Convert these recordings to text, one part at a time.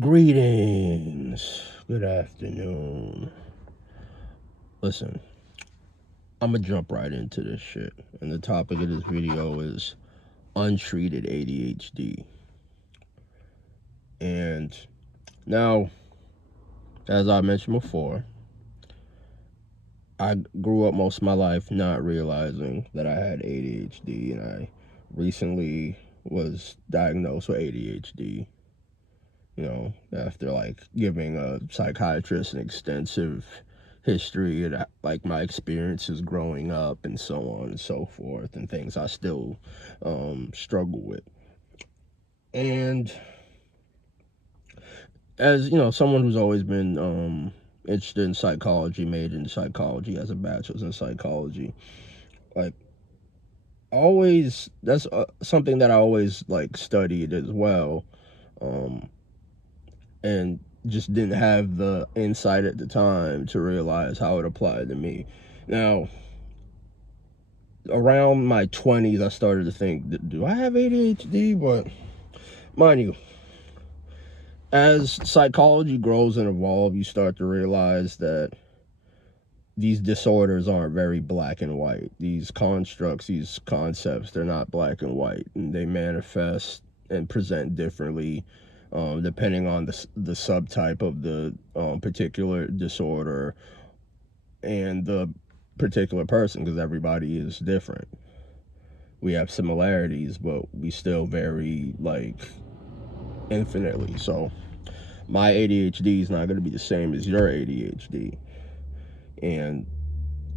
Greetings. Good afternoon. Listen, I'm gonna jump right into this shit. And the topic of this video is untreated ADHD. And now, as I mentioned before, I grew up most of my life not realizing that I had ADHD, and I recently was diagnosed with ADHD. After like giving a psychiatrist an extensive history of like my experiences growing up and so on and so forth, and things I still struggle with. And as you know, someone who's always been interested in psychology, majored in psychology, has a bachelor's in psychology, like always that's something that I always like studied as well. And just didn't have the insight at the time to realize how it applied to me. Now, around my 20s, I started to think, do I have ADHD? But mind you, as psychology grows and evolves, you start to realize that these disorders aren't very black and white. These constructs, these concepts, they're not black and white, and they manifest and present differently depending on the subtype of the particular disorder and the particular person, because everybody is different. We have similarities, but we still vary like infinitely. So my ADHD is not going to be the same as your ADHD. And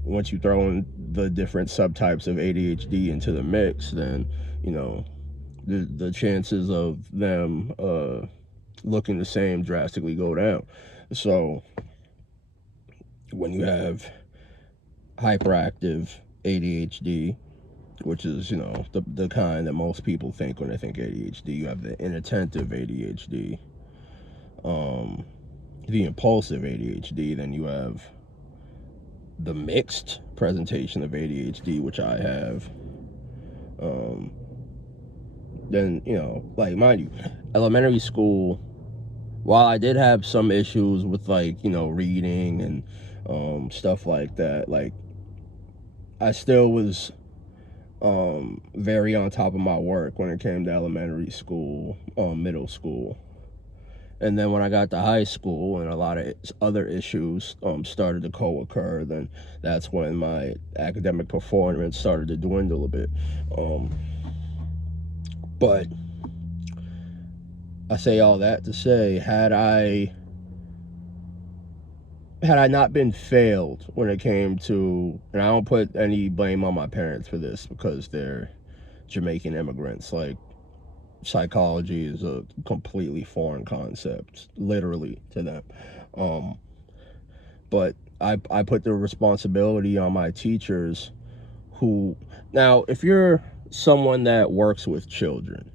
once you throw in the different subtypes of ADHD into the mix, then the chances of them looking the same drastically go down. So when you have hyperactive ADHD, which is the kind that most people think when they think ADHD, you have the inattentive ADHD, the impulsive ADHD, then you have the mixed presentation of ADHD, which I have. Then like, mind you, elementary school, while I did have some issues with like reading and stuff like that, like I still was very on top of my work when it came to elementary school, middle school. And then when I got to high school and a lot of other issues started to co-occur, then that's when my academic performance started to dwindle a bit. But I say all that to say, had I not been failed when it came to, and I don't put any blame on my parents for this because they're Jamaican immigrants, like psychology is a completely foreign concept, literally, to them. But I put the responsibility on my teachers who, now, if you're someone that works with children,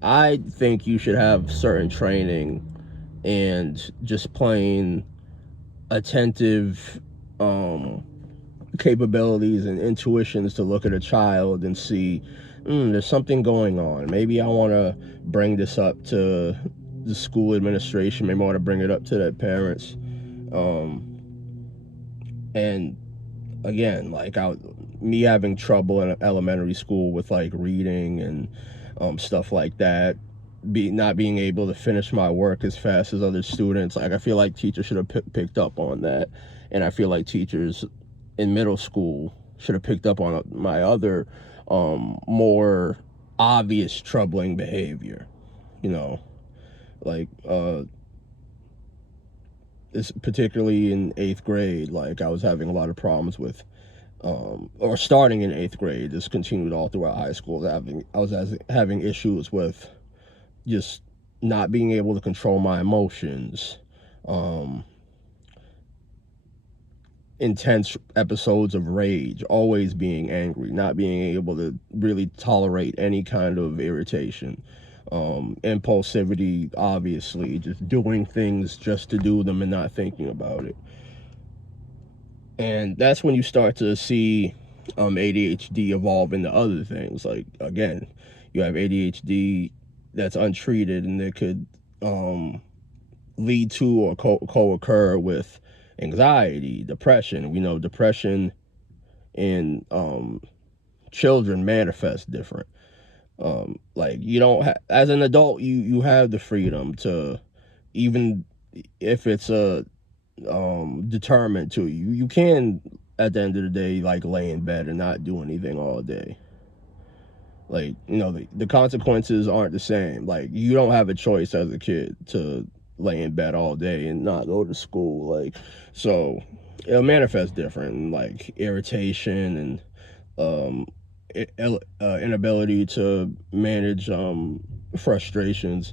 I think you should have certain training and just plain attentive capabilities and intuitions to look at a child and see, there's something going on. Maybe I want to bring this up to the school administration. Maybe I want to bring it up to their parents. And again, like me having trouble in elementary school with like reading and stuff like that, not being able to finish my work as fast as other students. Like, I feel like teachers should have picked up on that, and I feel like teachers in middle school should have picked up on my other more obvious troubling behavior. Like this, particularly in 8th grade, like I was having a lot of problems with or starting in 8th grade, this continued all throughout high school. I was having issues with just not being able to control my emotions, intense episodes of rage, always being angry, not being able to really tolerate any kind of irritation, impulsivity, obviously, just doing things just to do them and not thinking about it. And that's when you start to see ADHD evolve into other things. Like, again, you have ADHD that's untreated, and it could lead to or co-occur with anxiety, depression. We know depression in children manifests different. Like you don't as an adult, you have the freedom to, even if it's a determined to you can, at the end of the day, like lay in bed and not do anything all day. Like, the consequences aren't the same. Like, you don't have a choice as a kid to lay in bed all day and not go to school. Like, so it'll manifest different, like irritation and inability to manage frustrations,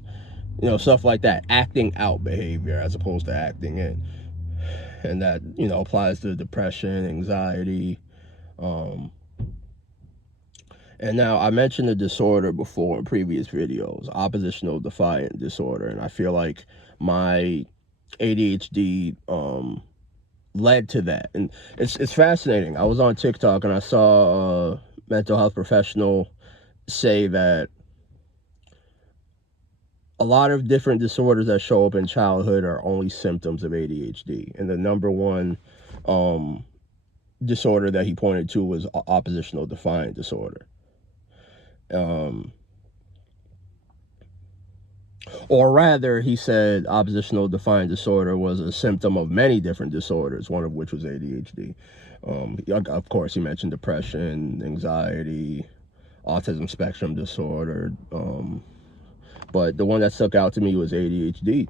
stuff like that. Acting out behavior as opposed to acting in. And that, applies to depression, anxiety. And now, I mentioned a disorder before in previous videos, oppositional defiant disorder, and I feel like my ADHD led to that. And it's fascinating. I was on TikTok and I saw a mental health professional say that a lot of different disorders that show up in childhood are only symptoms of ADHD, and the number one disorder that he pointed to was oppositional defiant disorder. Or rather, he said oppositional defiant disorder was a symptom of many different disorders, one of which was ADHD. Of course, he mentioned depression, anxiety, autism spectrum disorder, but the one that stuck out to me was ADHD.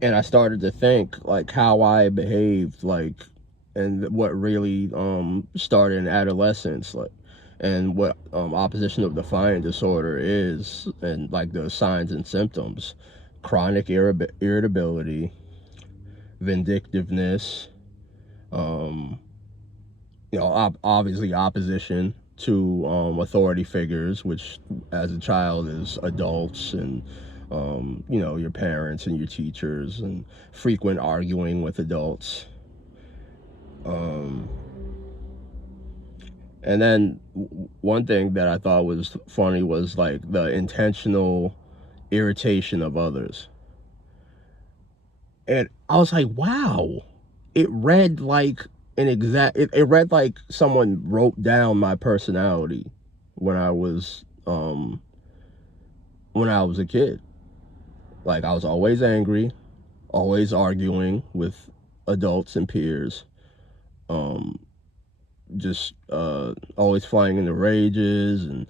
And I started to think, like, how I behaved, like, and what really started in adolescence, like, and what oppositional defiant disorder is, and like the signs and symptoms: chronic irritability, vindictiveness, obviously opposition to authority figures, which as a child is adults and your parents and your teachers, and frequent arguing with adults. And then one thing that I thought was funny was like the intentional irritation of others. And I was like, wow, it read like it read like someone wrote down my personality when I was a kid. Like, I was always angry, always arguing with adults and peers, just always flying into rages, and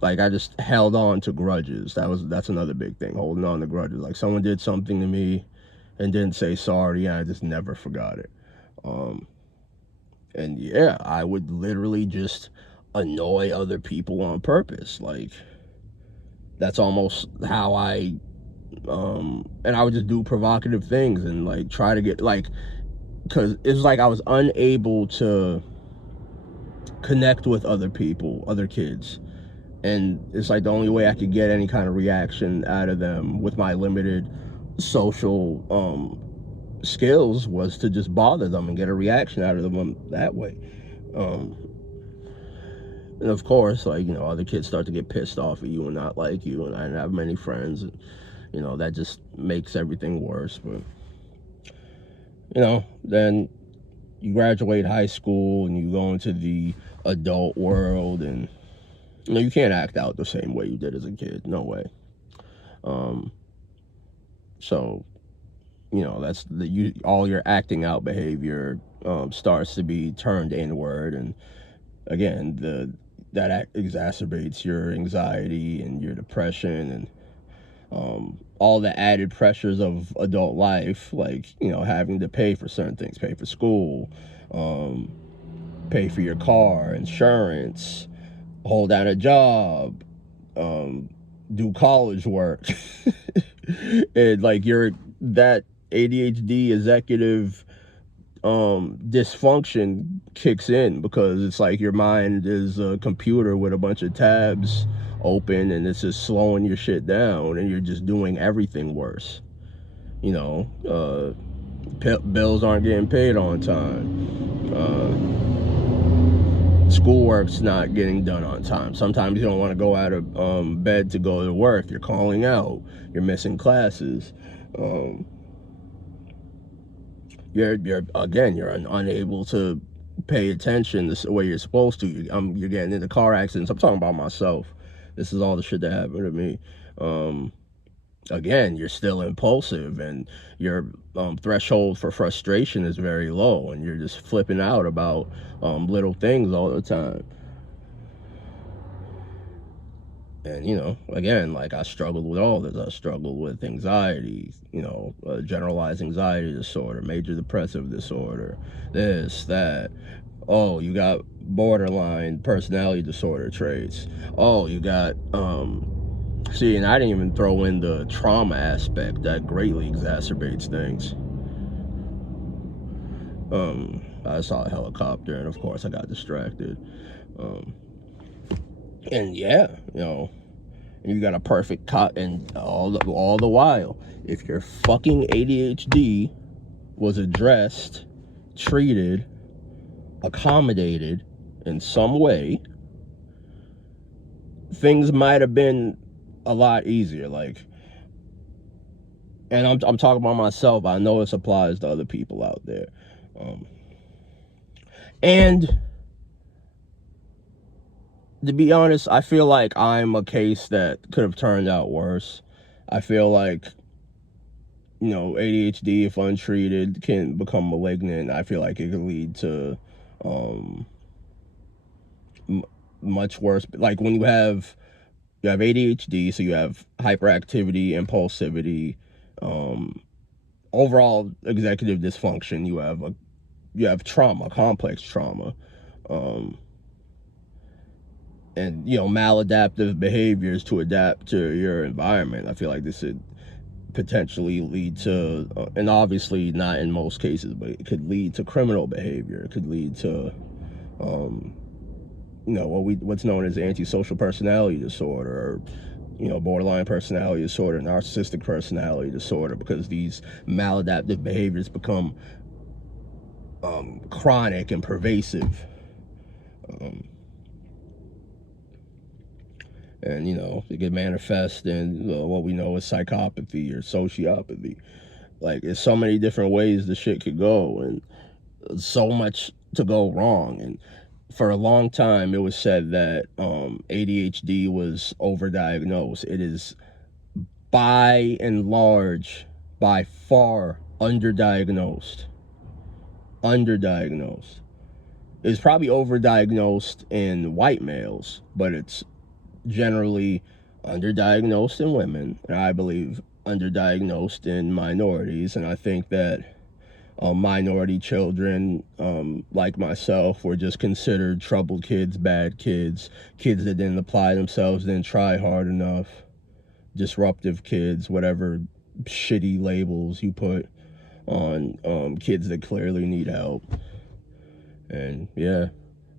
like I just held on to grudges. That's another big thing, holding on to grudges. Like, someone did something to me and didn't say sorry, and I just never forgot it. And yeah, I would literally just annoy other people on purpose. Like, that's almost how I and I would just do provocative things and like try to get, like, because it's like I was unable to connect with other people, other kids, and it's like the only way I could get any kind of reaction out of them with my limited social skills was to just bother them and get a reaction out of them that way. And of course, like, other kids start to get pissed off at you and not like you, and I didn't have many friends, and that just makes everything worse. But then you graduate high school and you go into the adult world, and you can't act out the same way you did as a kid. No way. So that's all your acting out behavior starts to be turned inward, and again, that exacerbates your anxiety and your depression and all the added pressures of adult life, like having to pay for certain things, pay for school, pay for your car, insurance, hold down a job, do college work. And like that ADHD executive dysfunction kicks in, because it's like your mind is a computer with a bunch of tabs open, and it's just slowing your shit down, and you're just doing everything worse. Bills aren't getting paid on time. Schoolwork's not getting done on time. Sometimes you don't want to go out of bed to go to work. You're calling out. You're missing classes. You're unable to pay attention the way you're supposed to. You're getting into car accidents. I'm talking about myself. This is all the shit that happened to me. Again, you're still impulsive, and your threshold for frustration is very low, and you're just flipping out about little things all the time. And, again, like, I struggled with all this. I struggled with anxiety, generalized anxiety disorder, major depressive disorder, this, that. Oh, you got borderline personality disorder traits. Oh, you got, see, and I didn't even throw in the trauma aspect that greatly exacerbates things. I saw a helicopter, and of course I got distracted. And yeah, you got a perfect cut, and all the while, if your fucking ADHD was addressed, treated, accommodated in some way, things might have been a lot easier. Like, and I'm talking about myself. I know this applies to other people out there. And to be honest, I feel like I'm a case that could have turned out worse. I feel like, ADHD, if untreated, can become malignant. I feel like it could lead to much worse. Like, when you have ADHD, so you have hyperactivity, impulsivity, overall executive dysfunction. You have trauma, complex trauma, and maladaptive behaviors to adapt to your environment. I feel like this would potentially lead to, and obviously not in most cases, but it could lead to criminal behavior. It could lead to, what's known as antisocial personality disorder, or borderline personality disorder, narcissistic personality disorder, because these maladaptive behaviors become chronic and pervasive. And it can manifest in what we know as psychopathy or sociopathy. Like, there's so many different ways the shit could go, and so much to go wrong. And for a long time, it was said that ADHD was overdiagnosed. It is by and large, by far, underdiagnosed. It's probably overdiagnosed in white males, but it's generally underdiagnosed in women, and I believe underdiagnosed in minorities. And I think that minority children, like myself, were just considered troubled kids, bad kids, kids that didn't apply themselves, didn't try hard enough, disruptive kids, whatever shitty labels you put on kids that clearly need help. And yeah,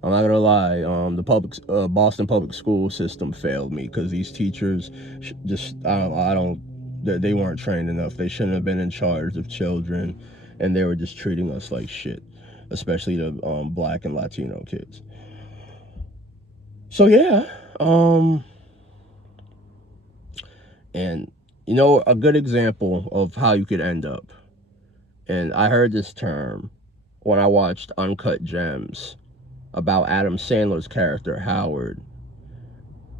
I'm not gonna lie, the Boston public school system failed me, because these teachers they weren't trained enough. They shouldn't have been in charge of children, and they were just treating us like shit, especially the Black and Latino kids. So yeah, and a good example of how you could end up, and I heard this term when I watched Uncut Gems about Adam Sandler's character, Howard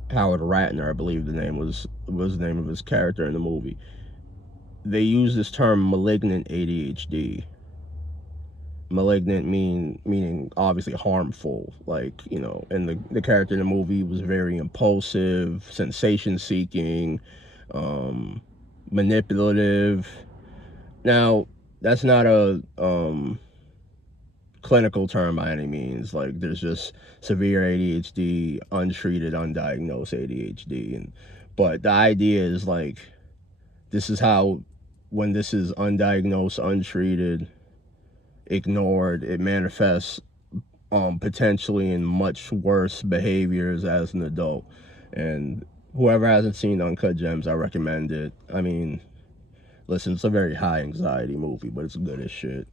Ratner, I believe the name was the name of his character in the movie. They use this term malignant ADHD. Malignant meaning obviously harmful. Like, and the character in the movie was very impulsive, sensation seeking, manipulative. Now, that's not a clinical term by any means. Like, there's just severe ADHD, untreated, undiagnosed ADHD, but the idea is, like, this is how, when this is undiagnosed, untreated, ignored, it manifests potentially in much worse behaviors as an adult. And whoever hasn't seen Uncut Gems, I recommend it. I mean, listen, it's a very high anxiety movie, but it's good as shit.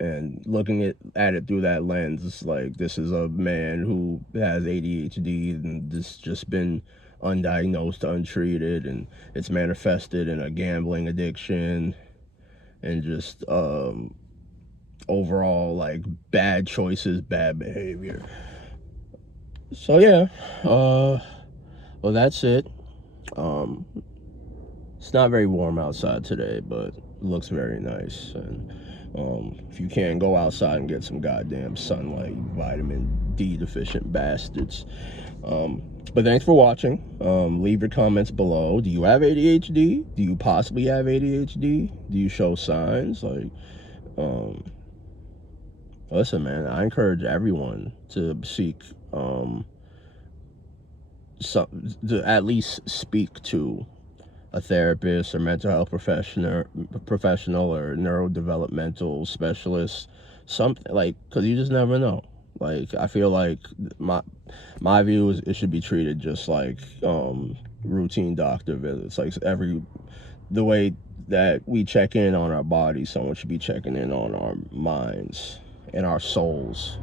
And looking at it through that lens, it's like, this is a man who has ADHD, and this just been undiagnosed, untreated, and it's manifested in a gambling addiction and just overall like bad choices, bad behavior. So yeah, well, that's it. um it's not very warm outside today, but it looks very nice. And if you can't go outside and get some goddamn sunlight, you vitamin D deficient bastards. But thanks for watching. Leave your comments below. Do you have ADHD? Do you possibly have ADHD? Do you show signs? Like, listen, man, I encourage everyone to seek, to at least speak to a therapist or mental health professional or neurodevelopmental specialist, something, like, because you just never know. Like, I feel like my view is it should be treated just like routine doctor visits. Like, the way that we check in on our bodies, someone should be checking in on our minds and our souls,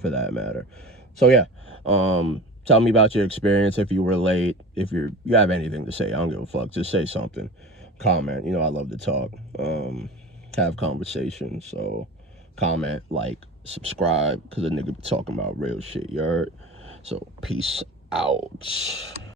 for that matter. So yeah, tell me about your experience. If you relate, if you have anything to say, I don't give a fuck, just say something, comment. You know, I love to talk, have conversations. So comment, like, subscribe, because a nigga be talking about real shit, you heard? So peace out.